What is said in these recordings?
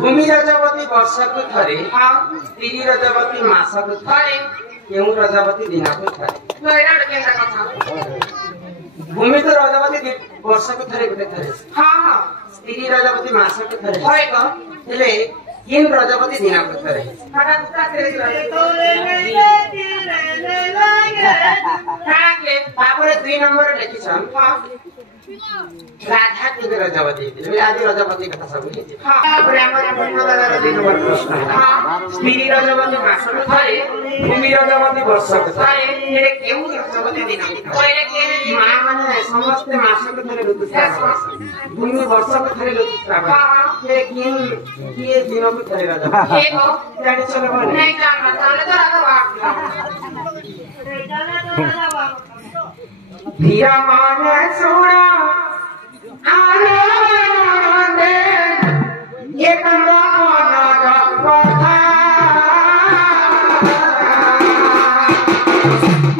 भूमि रजवती वर्षको थरे तिरी रजवती मासको थरे केउ रजवती दिनको थरे नैराड केन्दा कथा भूमि तो रजवती वर्षको थरे गुटे थरे हां तिरी रजवती मासको थरे होइको हेले केउ रजवती दिनको थरे फटा फटा तेरे काके तापरे 2 नम्बर लेखिछन् राधा के रजवती आदि रजवती कथा सब लेखिछ ब्राह्मण ब्रह्मदार 2 नम्बर प्रश्न तिरी रजवती मासको थरे भूमि रजवती वर्षको थरे हेले केउ रजवती दिनको पहिले के मां माने समस्त मासको थरे ऋतुस्राव भूमि वर्षको थरे ऋतुस्राव हे के दिनको थरे रजवती एक हो जानि चलो भने नहीं जान ताले तो राधा बाप धीरा माने सुना आनंद ये कमरा माना का कथा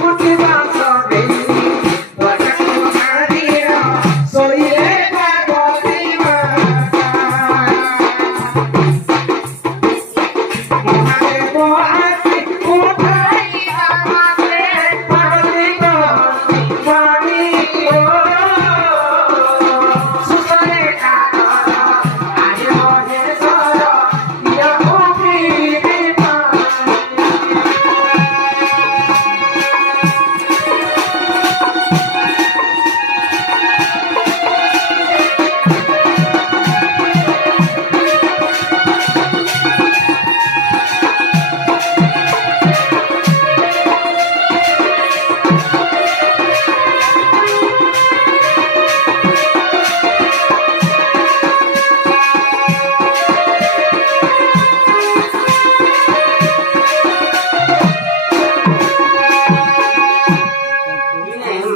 मुझे बात सुने वचन मारिया सोइए का गोदी मुझे को आसी उठाई आवाज़े पागली को वाणी को सुसरे का आयो है सोरो या भूमि दीपा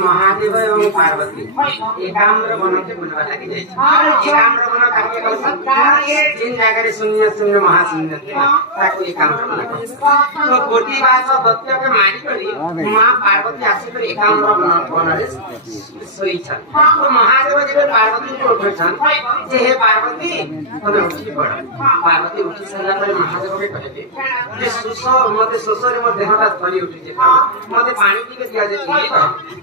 महादेव एवं पार्वती एकाम्र बनते बुलवा लागि जाइ एकाम्र बन कार्य गर्छ जिन जगहरे शून्य शून्य महाशून्य ताको एकाम्र बन तो कोटी बास दत्य के मारी करी मां पार्वती आसी कर एकाम्र बनरे सोई छन् तो महादेव जब पार्वती को उठछन् जे हे पार्वती तमे उठी पड़ पार्वती उठी सला पर महादेव के कहले जे सुसो मते सुसोरे म देहटा थरी उठी जे मते पानी टिके दिया जे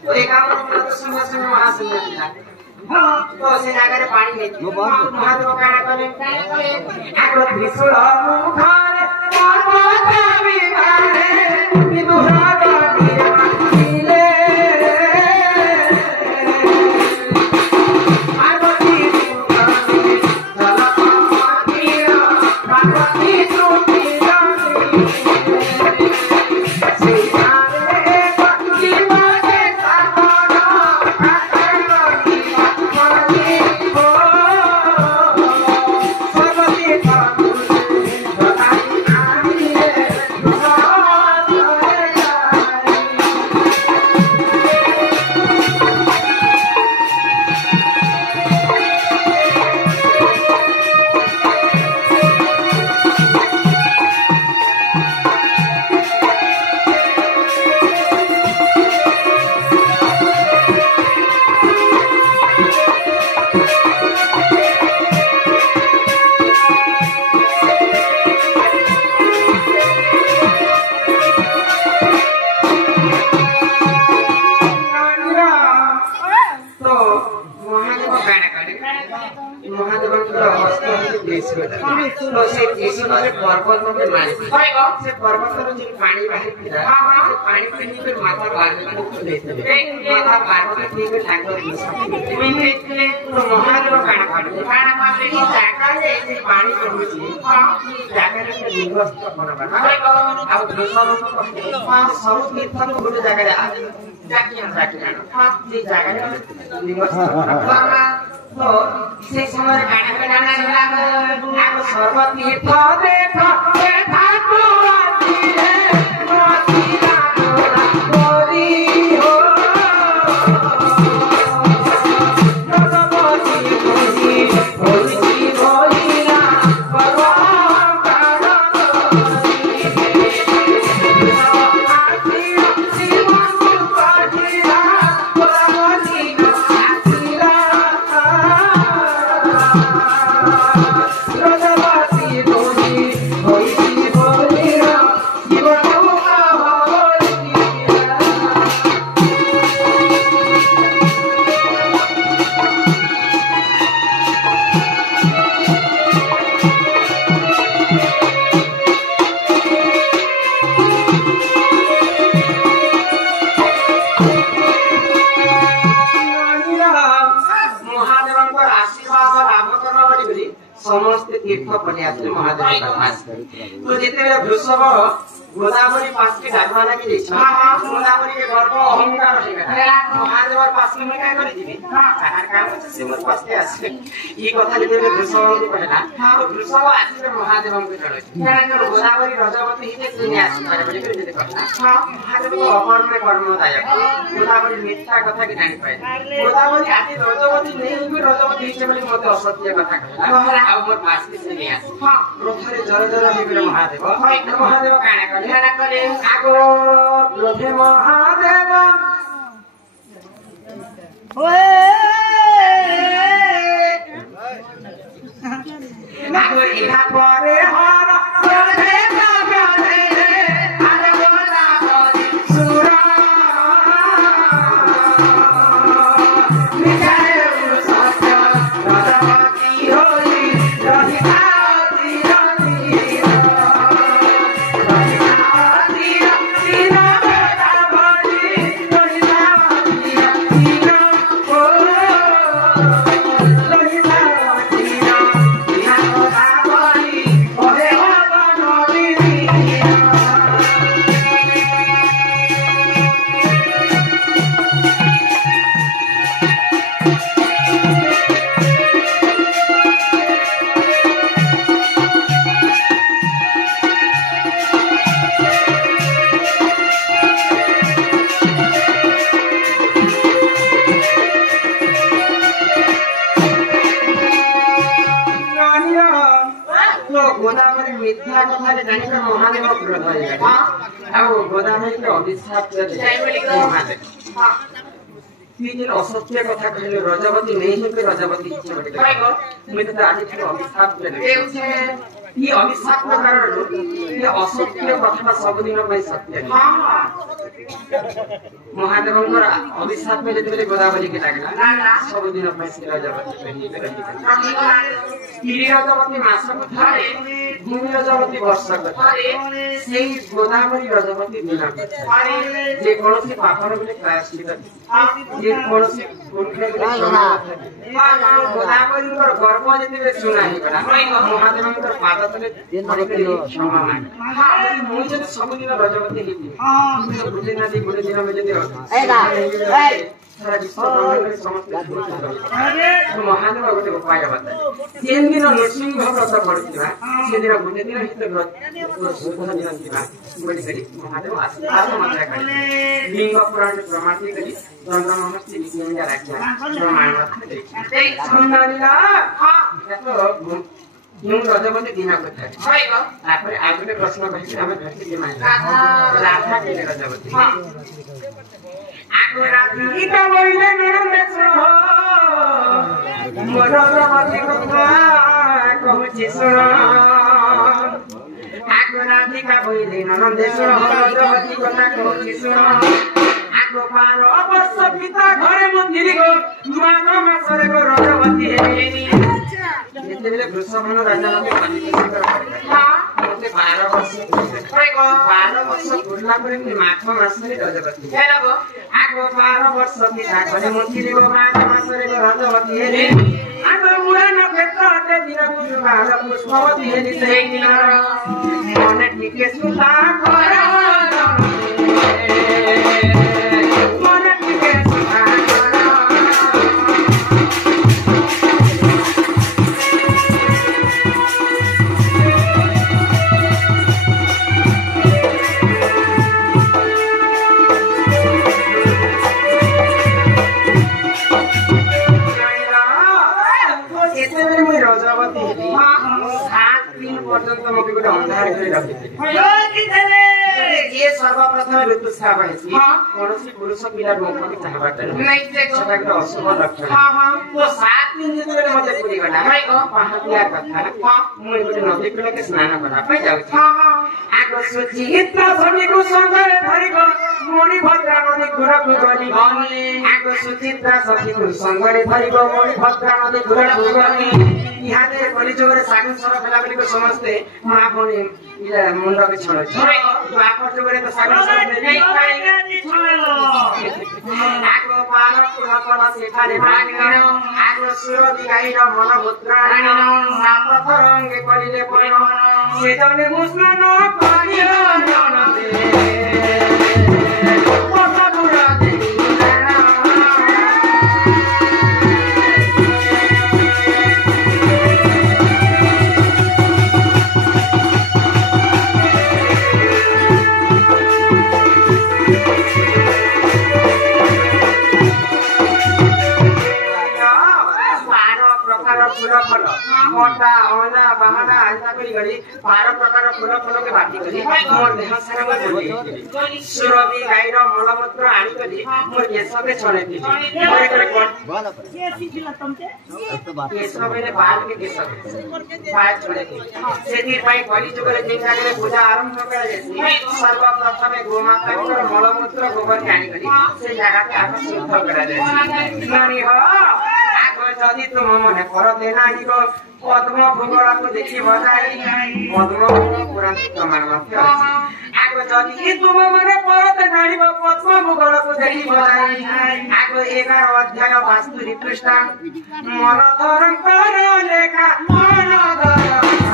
तो एकाम्र शून्य शून्य महाशून्य थिला तो से जागरे पानी ले महादेव काना कले आगो त्रिशूल मुखारे पर्वत विमाने विदुरा गतिले पार्वती सुखी जल पातिरा पार्वती सुखी जानी सीतारे पति माके साधना आतरती पार्वती हो सर्वती पार्वती बताई आनी रे तो महादेव गाना करे महादेव के हस्त में देश को तो से देश में पर्वत में मारी से पर्वत में जो पानी बाहर फिरा से पानी पानी पे माथा पानी लेते माथा पार्वती के ठाकुर तो महादेव गाना करे की जाकर से पानी पहुंची जाकर के निवस्त बनवा अब दूसरों को सब तीर्थन गुरु जगह आ जाकिया से जगह निवस्त बनवा तो से समय गाना गाना लगा आगो सर्व तीर्थ देखो हे ठाकुर रे मोतीला गोरी हो रसवती गोरी होली होलीला परम कारणोरी आसी शिव सुपाजिला परमती आसीला रसवती तीर्थ पड़े आसले महादेव का पास तो जेते वृषभ गोदावरी पास के गाधवा लगी देखछ गोदावरी के गर्भ अहंकार हो गया महादेव पास में काय करे दिबे ताहार काम छै सिमर पास के आसे ई कथा जेते वृषभ को कहला तो वृषभ आसले महादेव को चढ़े गोदावरी रजवती ही से आसी पारे बोली के जेते कहला महादेव को अपर्ण कर्मदायक गोदावरी मिथ्या कथा के जानि पाए गोदावरी आदि रजवती नहीं भी रजवती से बोली मते असत्य कथा कहला आ मोर पास के से आसी रोथरे जर जर बिगड़ महादेव महादेव काना करे आगो लोभे महादेव ओए आगो इहा परे हर लोभे महादेव आरे बोला बोली सुरा निकाय सत्य रजवती होई रहितावती गोदावरी मिथ्या कथा के जानि के महादेव क्रोध हो गया आ गोदावरी के अभिशाप दे महादेव हां तीन असत्य कथा कहले रजवती नहीं है के रजवती इच्छा बटे गो मैं तो आज के अभिशाप दे ये अभिशाप के कारण ये असत्य कथा सब दिन में सत्य हां महादेव द्वारा अभिशाप में जब गोदावरी के लागला सब दिन में से रजवती रही रजवती मास को थारे भूमि रजवती वर्ष को थारे सेही गोदावरी रजवती दिन को थारे जे कोनोसी पापर बिले प्रायश्चित जे कोनोसी पुण्य बिले गोदावरी पर गर्भ जते सुना ही बना महादेव के पाद तले क्षमा मांगे हां मुई जब सब दिन रजवती ही हां बुझे ना दी गुण दिन में जते सारा विश्व ब्रह्मांड में समस्त अरे महादेव गोटे उपाय बताए तीन दिन नृसिंह व्रत पड़थिबा से दिन गुटे दिन हित व्रत सुधा दिन थिबा बोली करी महादेव आत्म मात्रा करी लिंग पुराण प्रमाणित करी चंद्रमहर्षि विज्ञान राख्या प्रमाण देख सुनालिला हां तो यूं रजवती दिन को था हैगो तापर आगुले प्रश्न कहि हम धरती के मान राधा के रजवती आगो राधी का बोले नरमेश्वर हो मोर रजवती कथा कहूची सुनो आगो राधी का बोले नरमेश्वर हो रजवती कथा कहूची सुनो आगो 12 वर्ष पिता घरे मंदिर गो मानो मासरे गो रजवती हेनी जेते बेले वृषभन राजा के पानी हां मोते 12 वर्ष हैगो 12 वर्ष पुरला परे माघ मासरे रजवती हेलागो आगो 12 वर्ष पिता घरे मंदिर गो माघ मासरे गो रजवती हेनी आगो मुरा नक्षत्र अते दिन गुरुवार पुष्पवती हेनी सेही दिन मने टिके सुता कर मने टिके सुता ये सर्वप्रथम ऋतुस्राव है कौनसी पुरुष पिला मुखी चाहबाट नहीं देखो सेटा अशुभ लक्षण हां हां तो 7 दिन जेते मते पुरी गला हैगो पहाड़िया कथा हां मुई गुटे नदी कुले के स्नान करा पई जाउ हां हां आगो सुची इतना सनी को संगरे धरिगो मणि भद्रा नदी घुरक गली गनी आगो सुचित्रा सखी को संगरे धरिगो मणि भद्रा नदी घुरक गली यहाँ दे कलिजुगरे सागु सर फेला बेली को समझते मां भनी मुंड के छोड़ द्वापर जुगरे तो सागु सर नहीं आगो पान पुनः पन सेठारे भागिन आगो सुर दिगाइन मन भुत्राणिन साप तरंगे करिले पन सेजने मुस्न न करियो जनते मोटा औना बहाना आंता करी गड़ी 12 प्रकार फूल फूल के बाटी करी मोर देह सारा में सुरभि गाईर मलमूत्र आनी करी मोर केश के छणे थी मोर करे कोन के सिथिला तमते केश मेरे बाल के केश बाल छणे थी सेतिर पाई कली जुगरे जे जागे पूजा आरंभ करा जेसी सर्वप्रथम गोमाता के मलमूत्र गोबर के आनी करी से जगह के आप शुद्ध करा जेसी नानी हो आगो जदी तुम मने कर देना हिरो पद्म भूगोल को देखि बजाई पद्म पुराण प्रमाण मात्र आगो जदी तुम मने परत जानिब पद्म भूगोल को देखि बजाई आगो 11 अध्याय वास्तु पृष्ठ मन धरम कर लेखा मन धरम